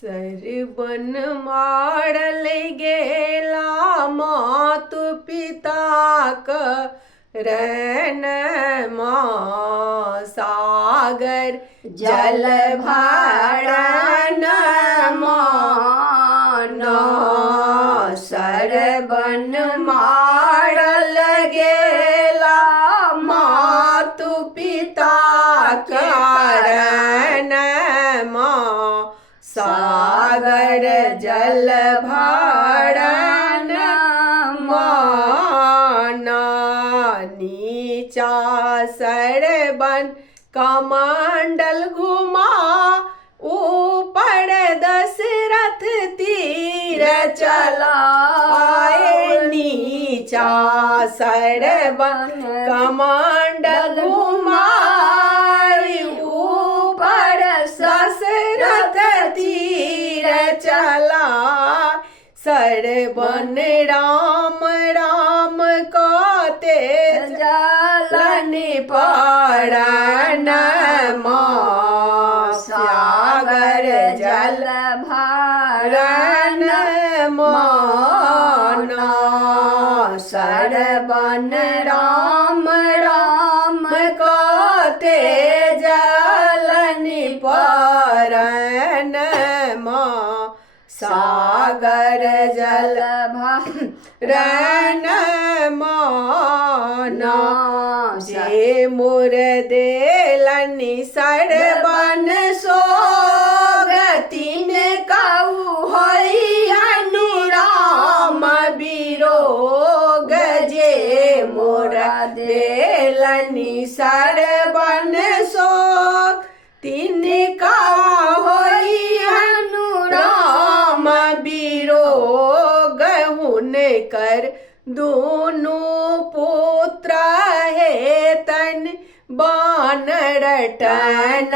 Sarban model गेला मातु पिता करन सागर जल भरन माना सरबन माडल गेला मातु पिता करन सागर जल भरन माना नीचा सरबन कमंडल घुमा ऊपर दशरथ तीर चलाए नीचा सरबन कमंडल घुमा ऊपर दशरथ तीर चला सरबन राम राम कहते जलन पड़न सागर जल भरन माना सरबन राम राम कहते जलन पड़न सागर जल भरन माना जे मोर देलनि सरबन सोगतिन कहु होई अनुराम विरोग जे मोर देलनि सरबन सोग तिनका होई अनुराम विरोग हुनकर दोनों पुत्र हेतन बानरटन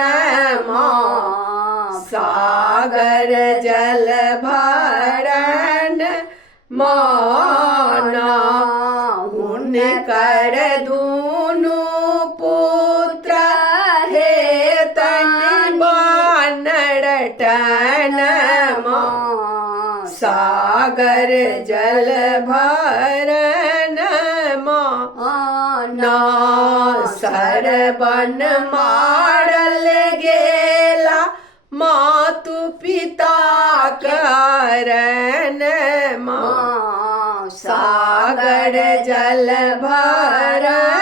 सागर जल भरन माना हुनकर दोनों पुत्र हेतन बानरटन सागर जल भरन माना सरबन माडल गेला मातु पिता करन सागर जल भरन